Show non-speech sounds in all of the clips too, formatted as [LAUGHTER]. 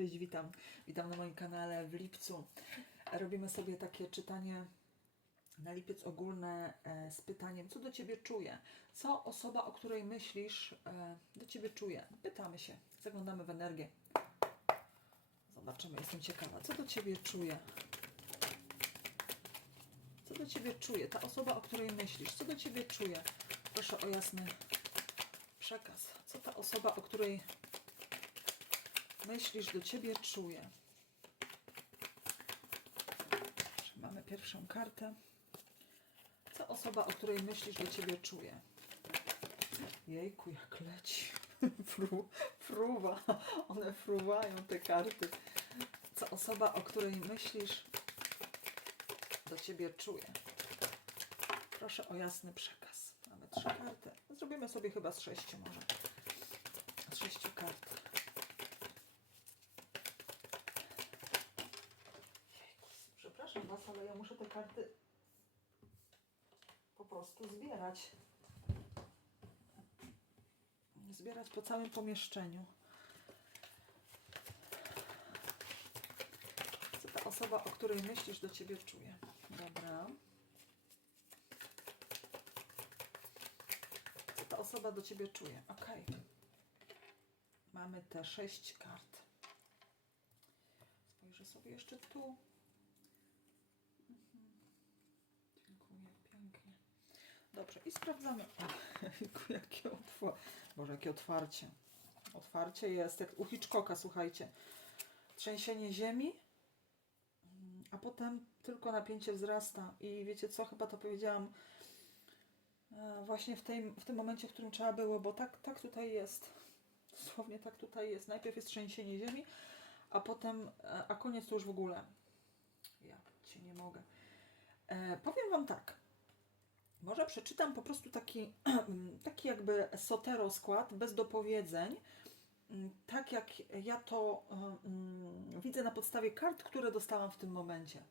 Cześć, witam. Witam na moim kanale w lipcu. Robimy sobie takie czytanie na lipiec ogólne e, z pytaniem, co do Ciebie czuje? Co osoba, o której myślisz, e, do Ciebie czuje? Pytamy się, zaglądamy w energię. Zobaczymy, jestem ciekawa, co do Ciebie czuje? Co do Ciebie czuje? Ta osoba, o której myślisz, co do Ciebie czuje? Proszę o jasny przekaz. Co ta osoba, o której myślisz, do Ciebie czuje? Mamy pierwszą kartę. Co osoba, o której myślisz, do Ciebie czuje? Jejku, jak leci. [LAUGHS] Fru, fruwa. One fruwają, te karty. Co osoba, o której myślisz, do Ciebie czuje? Proszę o jasny przekaz. Mamy trzy karty. Zrobimy sobie chyba z sześciu może. Z sześciu kart. Jejku, przepraszam Was, ale ja muszę te karty po prostu zbierać. Zbierać po całym pomieszczeniu. Co ta osoba, o której myślisz, do Ciebie czuje? Dobra. Co ta osoba do Ciebie czuje? Ok. Mamy te sześć kart. Spojrzę sobie jeszcze tu. Mhm. Dziękuję, pięknie. Dobrze, i sprawdzamy. O, [LAUGHS] jakie otwarcie. Boże, jakie otwarcie. Otwarcie jest jak u Hitchcocka, słuchajcie. Trzęsienie ziemi, a potem tylko napięcie wzrasta. I wiecie co, chyba to powiedziałam e, właśnie w, tej, w tym momencie, w którym trzeba było, bo tak, tak tutaj jest. Dosłownie tak tutaj jest. Najpierw jest trzęsienie ziemi, a potem, e, a koniec to już w ogóle. Ja cię nie mogę. E, powiem Wam tak. Może przeczytam po prostu taki, [CLEARS THROAT] taki jakby sotero skład, bez dopowiedzeń, Mm, tak jak ja to mm, widzę na podstawie kart, które dostałam w tym momencie.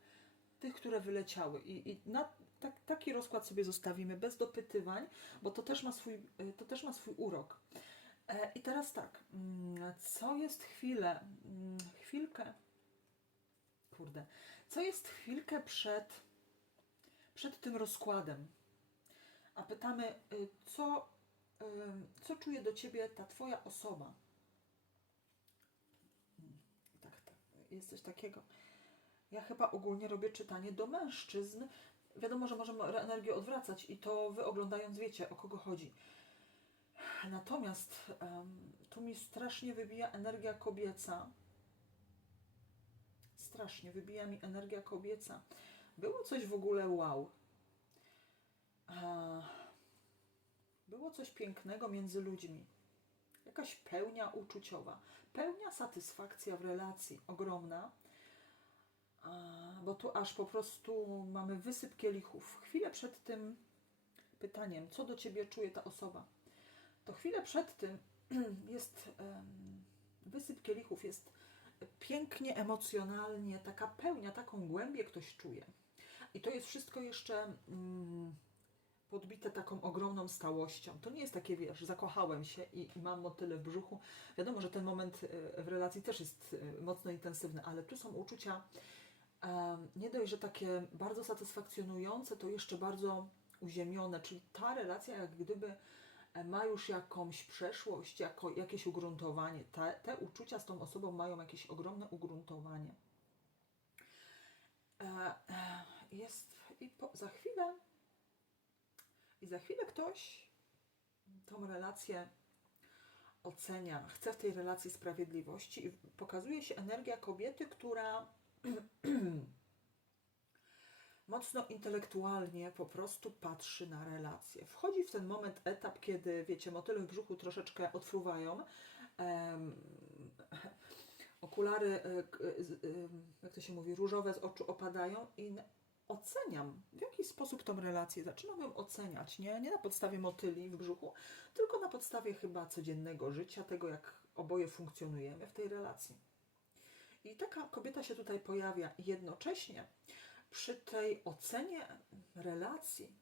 Tych, które wyleciały. I, i na, tak, taki rozkład sobie zostawimy, bez dopytywań, bo to też ma swój, y, to też ma swój urok. E, I teraz tak, mm, co jest chwilę, chwilkę, kurde, co jest chwilkę przed, przed tym rozkładem? A pytamy, y, co, y, co czuje do ciebie ta twoja osoba? Mm, Tak, tak, jest coś takiego. Ja chyba ogólnie robię czytanie do mężczyzn. Wiadomo, że możemy energię odwracać i to wy oglądając wiecie, o kogo chodzi. Natomiast em, tu mi strasznie wybija energia kobieca. Strasznie wybija mi energia kobieca. Było coś w ogóle wow. Było coś pięknego między ludźmi. Jakaś pełnia uczuciowa. Pełnia satysfakcja w relacji. Ogromna. Bo tu aż po prostu mamy wysyp kielichów. Chwilę przed tym pytaniem, co do ciebie czuje ta osoba, to chwilę przed tym [CLEARS THROAT] jest wysyp kielichów, jest pięknie, emocjonalnie, taka pełnia, taką głębię ktoś czuje. I to jest wszystko jeszcze mm, podbite taką ogromną stałością. To nie jest takie, wiesz, zakochałem się i, mam motyle w brzuchu. Wiadomo, że ten moment e, w relacji też jest e, mocno intensywny, ale tu są uczucia nie dość, że takie bardzo satysfakcjonujące, to jeszcze bardzo uziemione, czyli ta relacja jak gdyby e, ma już jakąś przeszłość, jako, jakieś ugruntowanie. Te, te uczucia z tą osobą mają jakieś ogromne ugruntowanie. Jest i po, za chwilę i za chwilę ktoś tą relację ocenia, chce w tej relacji sprawiedliwości i pokazuje się energia kobiety, która [CLEARS THROAT] mocno intelektualnie po prostu patrzy na relacje. Wchodzi w ten moment etap, kiedy, wiecie, motyle w brzuchu troszeczkę odfruwają, em, okulary, e, z- em, jak to się mówi, różowe z oczu opadają i oceniam w jaki sposób tą relację, zaczynam ją oceniać, nie, nie na podstawie motyli w brzuchu, tylko na podstawie chyba codziennego życia, tego jak oboje funkcjonujemy w tej relacji. I taka kobieta się tutaj pojawia jednocześnie przy tej ocenie relacji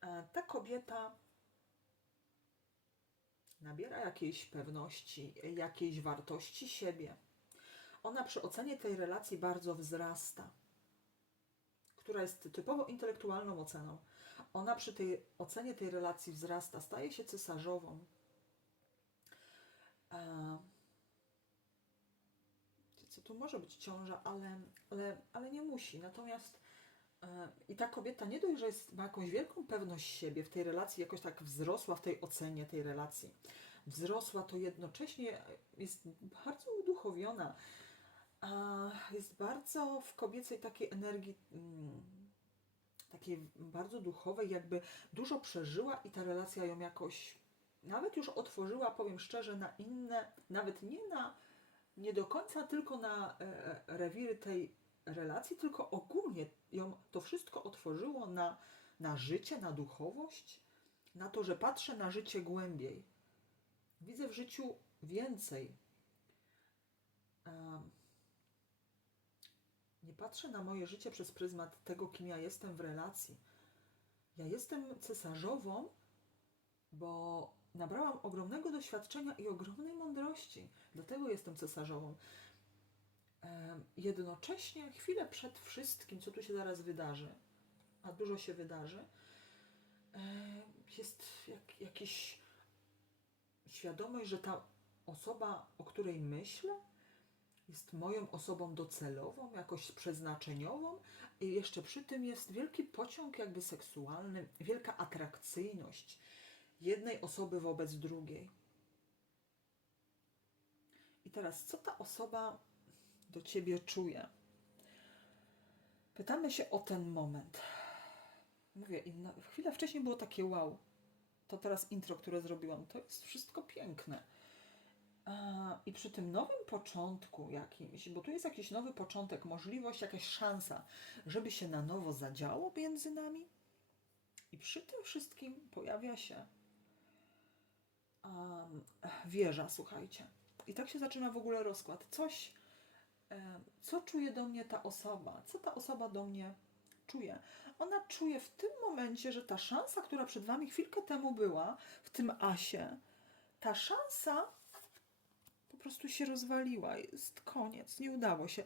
e, ta kobieta nabiera jakiejś pewności, jakiejś wartości siebie. Ona przy ocenie tej relacji bardzo wzrasta, która jest typowo intelektualną oceną. Ona przy tej ocenie tej relacji wzrasta, staje się cesarzową. Co tu może być ciąża, ale, ale, ale nie musi. Natomiast e, i ta kobieta nie dość, że jest, ma jakąś wielką pewność siebie w tej relacji, jakoś tak wzrosła w tej ocenie tej relacji. Wzrosła to jednocześnie jest bardzo uduchowiona, jest bardzo w kobiecej takiej energii, mm, takiej bardzo duchowej, jakby dużo przeżyła i ta relacja ją jakoś nawet już otworzyła, powiem szczerze, na inne, nawet nie na, nie do końca tylko na e, rewiry tej relacji, tylko ogólnie ją to wszystko otworzyło na, na życie, na duchowość, na to, że patrzę na życie głębiej. Widzę w życiu więcej. Em, nie patrzę na moje życie przez pryzmat tego, kim ja jestem w relacji. Ja jestem cesarzową, bo nabrałam ogromnego doświadczenia i ogromnej mądrości. Dlatego jestem cesarzową. Jednocześnie, chwilę przed wszystkim, co tu się zaraz wydarzy, a dużo się wydarzy, jest jak, jakiś świadomość, że ta osoba, o której myślę, jest moją osobą docelową, jakoś przeznaczeniową i jeszcze przy tym jest wielki pociąg jakby seksualny, wielka atrakcyjność jednej osoby wobec drugiej. I teraz, co ta osoba do ciebie czuje? Pytamy się o ten moment. Mówię, i na, chwilę wcześniej było takie wow. To teraz intro, które zrobiłam, to jest wszystko piękne. I przy tym nowym początku jakimś, bo tu jest jakiś nowy początek, możliwość, jakaś szansa, żeby się na nowo zadziało między nami. I przy tym wszystkim pojawia się um, wieża, słuchajcie. I tak się zaczyna w ogóle rozkład. Coś, co czuje do mnie ta osoba? Co ta osoba do mnie czuje? Ona czuje w tym momencie, że ta szansa, która przed Wami chwilkę temu była, w tym asie, ta szansa prostu się rozwaliła. Jest koniec, nie udało się.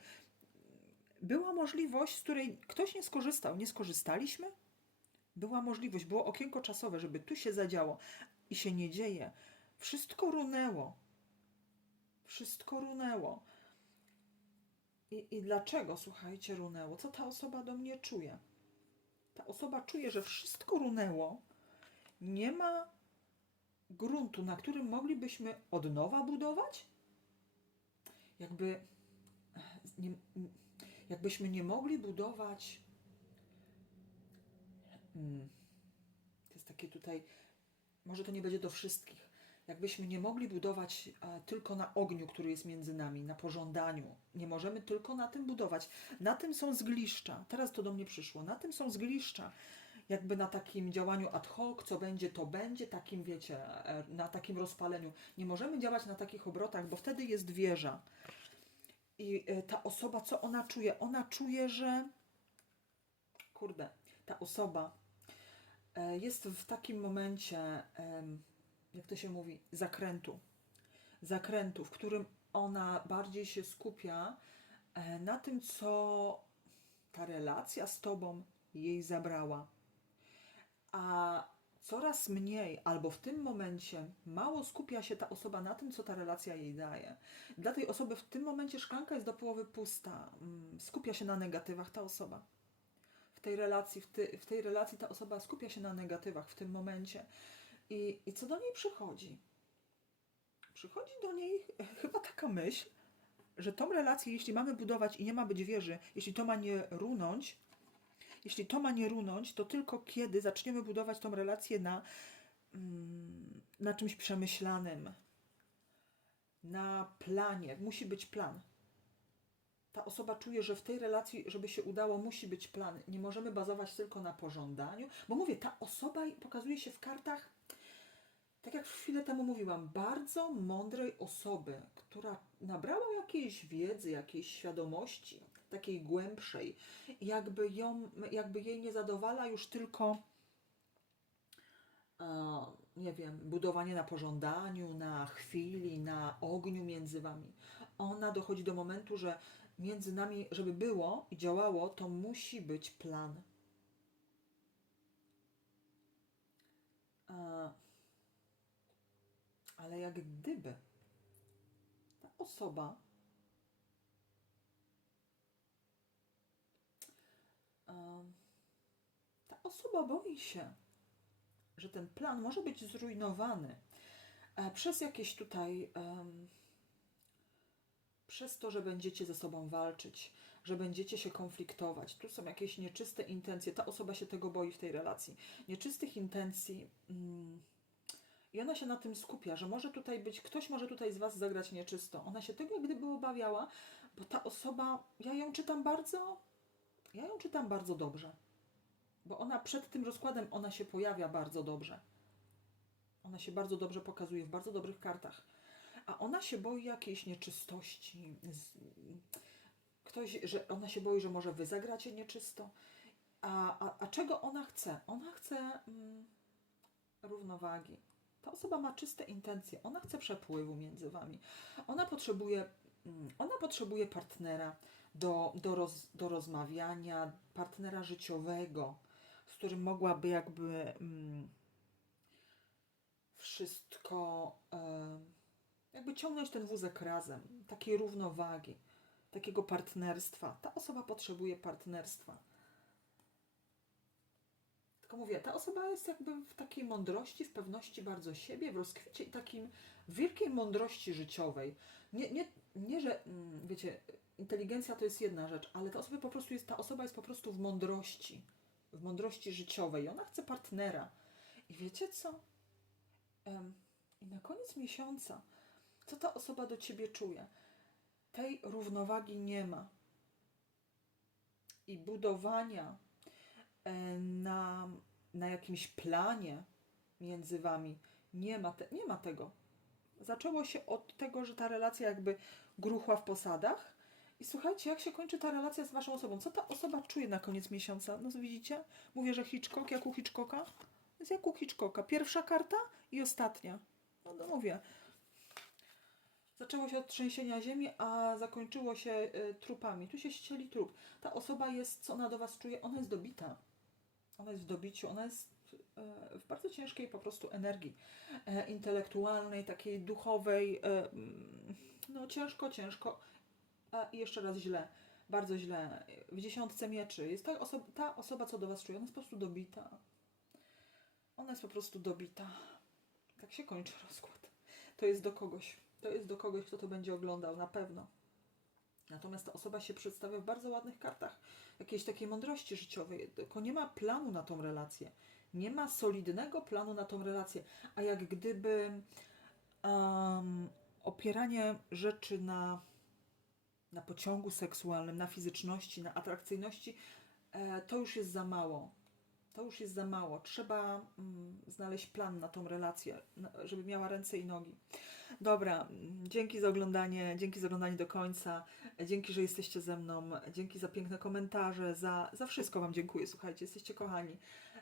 Była możliwość, z której ktoś nie skorzystał. Nie skorzystaliśmy? Była możliwość, było okienko czasowe, żeby tu się zadziało i się nie dzieje. Wszystko runęło. Wszystko runęło. I, I dlaczego, słuchajcie, runęło? Co ta osoba do mnie czuje? Ta osoba czuje, że wszystko runęło. Nie ma gruntu, na którym moglibyśmy od nowa budować? Jakby, nie, jakbyśmy nie mogli budować. Hmm, to jest takie tutaj może to nie będzie do wszystkich. Jakbyśmy nie mogli budować tylko na ogniu, który jest między nami, na pożądaniu. Nie możemy tylko na tym budować. Na tym są zgliszcza. Teraz to do mnie przyszło. Na tym są zgliszcza. Jakby na takim działaniu ad hoc, co będzie, to będzie, takim wiecie, e, na takim rozpaleniu. Nie możemy działać na takich obrotach, bo wtedy jest wieża. I e, ta osoba, co ona czuje? Ona czuje, że kurde, ta osoba e, jest w takim momencie, jak to się mówi, zakrętu. Zakrętu, w którym ona bardziej się skupia na tym, co ta relacja z tobą jej zabrała. A coraz mniej, albo w tym momencie mało skupia się ta osoba na tym, co ta relacja jej daje. Dla tej osoby w tym momencie szklanka jest do połowy pusta. Mm, Skupia się na negatywach ta osoba w tej relacji, w, ty, w tej relacji ta osoba skupia się na negatywach w tym momencie. I, I co do niej przychodzi? Przychodzi do niej [LAUGHS] chyba taka myśl, że tą relację, jeśli mamy budować i nie ma być wieży, jeśli to ma nie runąć, jeśli to ma nie runąć, to tylko kiedy zaczniemy budować tą relację na, mm, na czymś przemyślanym, na planie. Musi być plan ta osoba czuje, że w tej relacji, żeby się udało, musi być plan. Nie możemy bazować tylko na pożądaniu, bo mówię, ta osoba pokazuje się w kartach, tak jak chwilę temu mówiłam, bardzo mądrej osoby, która nabrała jakiejś wiedzy, jakiejś świadomości, takiej głębszej, jakby, ją, jakby jej nie zadowala już tylko e, nie wiem, budowanie na pożądaniu, na chwili, na ogniu między wami. Ona dochodzi do momentu, że między nami, żeby było i działało, to musi być plan. E, ale jak gdyby ta osoba em, ta osoba boi się, że ten plan może być zrujnowany e, przez jakieś tutaj em, przez to, że będziecie ze sobą walczyć, że będziecie się konfliktować. Tu są jakieś nieczyste intencje. Ta osoba się tego boi w tej relacji. Nieczystych intencji. Mm, i ona się na tym skupia, że może tutaj być, ktoś może tutaj z Was zagrać nieczysto. Ona się tego jak gdyby obawiała, bo ta osoba, ja ją czytam bardzo, ja ją czytam bardzo dobrze. Bo ona przed tym rozkładem, ona się pojawia bardzo dobrze. Ona się bardzo dobrze pokazuje w bardzo dobrych kartach. A ona się boi jakiejś nieczystości. Ktoś, że ona się boi, że może Wy zagracie nieczysto. A, a, a czego ona chce? Ona chce mm, równowagi. Ta osoba ma czyste intencje. Ona chce przepływu między wami. Ona potrzebuje, mm, ona potrzebuje partnera do, do, roz, do rozmawiania, partnera życiowego, z którym mogłaby jakby mm, wszystko, em, jakby ciągnąć ten wózek razem, takiej równowagi, takiego partnerstwa. Ta osoba potrzebuje partnerstwa. Tylko mówię, ta osoba jest jakby w takiej mądrości, w pewności bardzo siebie, w rozkwicie i takim wielkiej mądrości życiowej. Nie, nie, nie że, mm, wiecie, inteligencja to jest jedna rzecz, ale ta osoba po prostu jest, ta osoba jest po prostu w mądrości, w mądrości życiowej. Ona chce partnera. I wiecie co? I na koniec miesiąca, co ta osoba do ciebie czuje? Tej równowagi nie ma. I budowania e, na, na jakimś planie między wami nie ma, te, nie ma tego. Zaczęło się od tego, że ta relacja jakby gruchła w posadach. I słuchajcie, jak się kończy ta relacja z waszą osobą? Co ta osoba czuje na koniec miesiąca? No widzicie? Mówię, że Hitchcock, jak u Hitchcocka? jest jak u Hitchcocka. Pierwsza karta i ostatnia. No, no mówię. Zaczęło się od trzęsienia ziemi, a zakończyło się y, trupami. Tu się ścieli trup. Ta osoba jest, co ona do was czuje? Ona jest dobita. Ona jest w dobiciu, ona jest e, w bardzo ciężkiej po prostu energii e, intelektualnej, takiej duchowej. e, mm, No ciężko, ciężko. A jeszcze raz źle. Bardzo źle. W dziesiątce mieczy jest ta, oso- ta osoba, co do was czuje. Ona jest po prostu dobita. Ona jest po prostu dobita. Tak się kończy rozkład. To jest do kogoś. To jest do kogoś, kto to będzie oglądał, na pewno. Natomiast ta osoba się przedstawia w bardzo ładnych kartach. Jakiejś takiej mądrości życiowej. Tylko nie ma planu na tą relację. Nie ma solidnego planu na tą relację. A jak gdyby um, opieranie rzeczy na, na pociągu seksualnym, na fizyczności, na atrakcyjności, e, to już jest za mało. To już jest za mało. Trzeba mm, znaleźć plan na tą relację, żeby miała ręce i nogi. Dobra, dzięki za oglądanie, dzięki za oglądanie do końca, e, dzięki, że jesteście ze mną, dzięki za piękne komentarze, za, za wszystko Wam dziękuję, słuchajcie, jesteście kochani.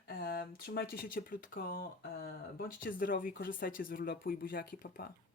Em, trzymajcie się cieplutko, e, bądźcie zdrowi, korzystajcie z urlopu i buziaki, papa. Pa.